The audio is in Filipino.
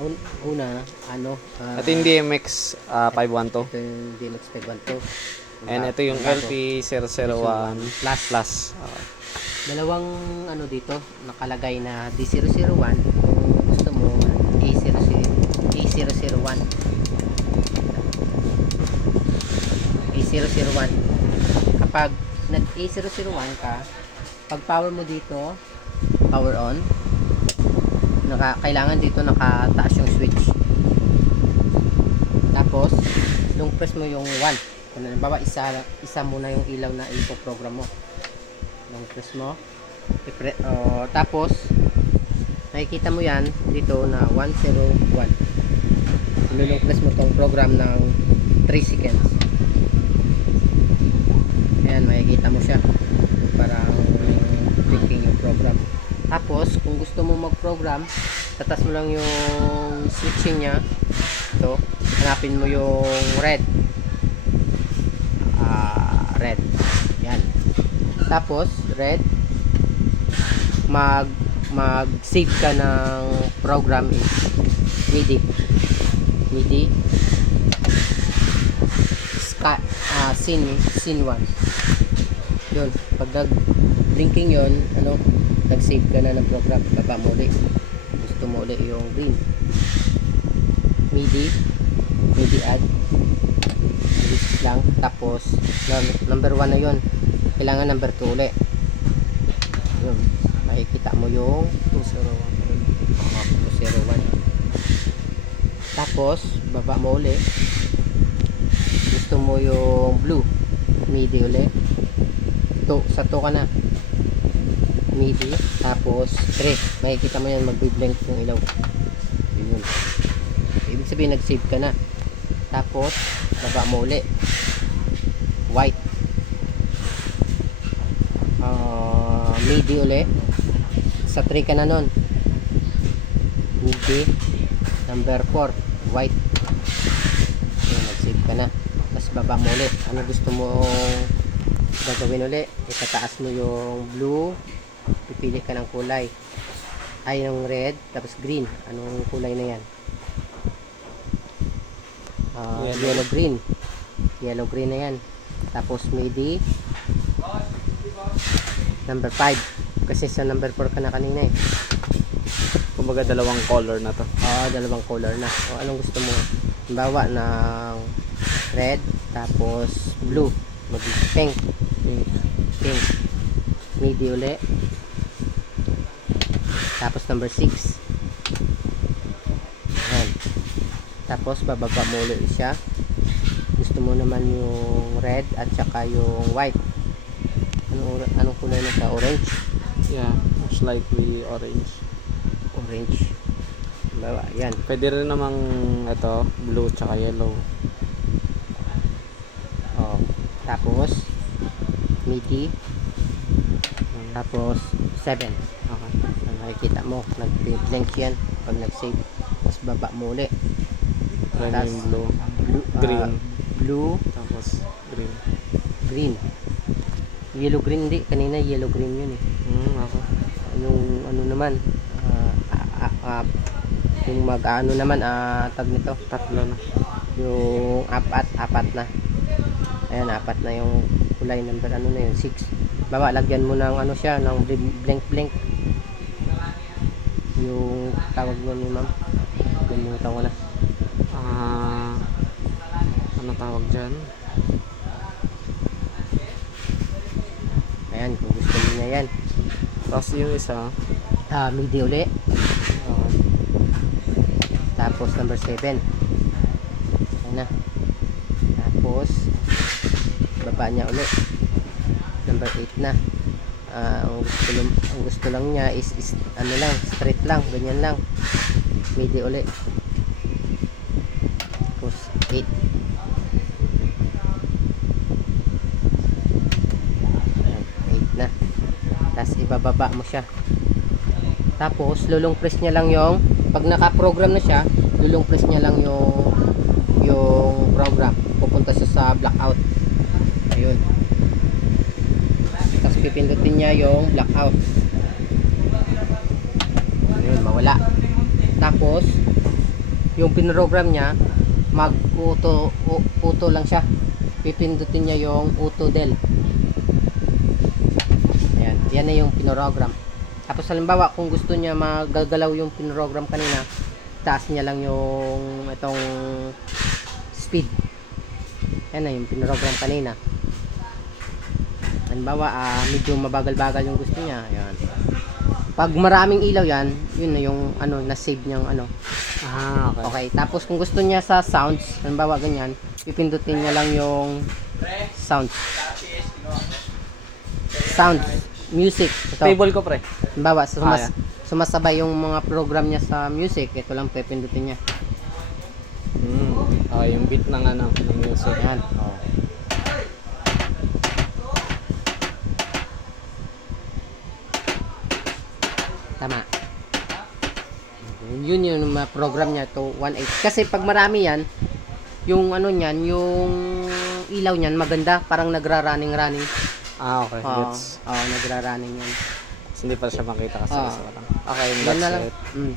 Una, ano, Ito yung DMX 512. ito yung DMX 512. And ito yung LP001 Plus. Plus. Dalawang ano dito, nakalagay na D001. Kung gusto mo, A001. A001. Kapag nag-A001 ka, pag power mo dito, power on, kailangan dito nakataas yung switch. Tapos, nung press mo yung 1, kung halimbawa isa muna yung ilaw na ipo-program mo. Nung press mo, tapos, nakikita mo yan dito na 101. Nung press mo tong program ng 3 seconds. Ayan, makikita mo siya. Parang blinking yung program. Tapos, kung gusto mo mag-program, tatas mo lang yung switching nya. Ito, hanapin mo yung red. Red. Yan. Tapos, red. Mag-save ka ng program is MIDI. MIDI. Scene 1. Yun. Pag nag-blinking yun, nag-save ka na ng program. Baba mo ulit. Gusto mo ulit yung green. MIDI add lang, tapos number 1 na yun, kailangan number 2 ulit. Yun, makikita mo yung 201. Tapos baba mo ulit, gusto mo yung blue, MIDI ulit, sa 2 ka na, MIDI, tapos 3, makikita mo yan, magbi-blink yung ilaw. Yun, ibig sabihin nag-save ka na. Tapos baba mo ulit, white, MIDI ulit, sa 3 ka na nun, MIDI number 4, white. Yun, nag-save ka na. Tapos baba mo ulit, ano gusto mo gagawin ulit, itataas mo yung blue, pipili ka ng kulay, ay yung red, tapos green. Anong kulay na yan? Yellow green na yan. Tapos MIDI number 5, kasi sa number 4 ka na kanina eh. Kumbaga dalawang color na to. Dalawang color na. O anong gusto mo? Bawa ng red, tapos blue, pink. MIDI uli, tapos number 6. Ayan. Tapos bababa mo ulit siya. Gusto mo naman yung red at saka yung white. Anong kulay na siya? Orange? Yeah, slightly orange. Bawa, yan. Pwede rin namang ito, blue tsaka yellow. Tapos MIDI, tapos 7. Okay. Nakikita mo, nag-blink yan pag nag-save. Tapos baba mo ulit. Try Tas, yung blue. green, blue, Tapos green. yellow green. Hindi, kanina yellow green yun eh. Okay. Ano naman, yung mag-ano naman, tag nito, Tatlo na. yung apat na. Ayan, 4 na yung kulay, number na yun, 6. Baba, lagyan mo ng siya, ng blink. Yung tawag mo ni ma'am, kalimutan ko na. Ano tawag dyan? Ayan, kung gusto mo niya yan. Tapos yung isa, MIDI uli, tapos number 7. Ayan na. Tapos baba niya uli, number 8 na. Ang gusto lang niya is lang, straight lang, ganyan lang. MIDI uli, tapos 8. Ayan, 8 na. Tapos ibababa mo siya. Tapos lulong press niya lang yung, pag naka-program na siya, lulong press niya lang yung program, pupunta siya sa blackout. Ayun. Tapos pipindutin niya yung blackout. Ayun, mawala. Tapos yung pinrogram niya, auto lang siya. Pipindutin niya yung auto del. Ayan, yan na yung pinrogram. Tapos halimbawa, kung gusto niya magagalaw yung pinrogram kanina, taas niya lang yung itong speed. Yan na yung pinrogram kanina. Halimbawa, medyo mabagal-bagal yung gusto niya. Ayan. Pag maraming ilaw yan, yun na yung na-save niyang Okay. Okay, tapos kung gusto niya sa sounds, halimbawa ganyan, pipindutin niya lang yung sounds. Sounds, music. Ito. Table ko, pre. Halimbawa, Yan. sumasabay yung mga program niya sa music, ito lang pipindutin niya. Okay, yung beat ng ng music. Ayan. Oh. Tama. Yun yung program niya to 1.8. Kasi pag marami yan, yung niyan, yung ilaw niyan maganda, parang nagra-running. Okay. Oo, Gets. nagra-running yan. Hindi pa siya makita kasi Oo. isa lang. Okay, Yan that's na lang. it. Mm.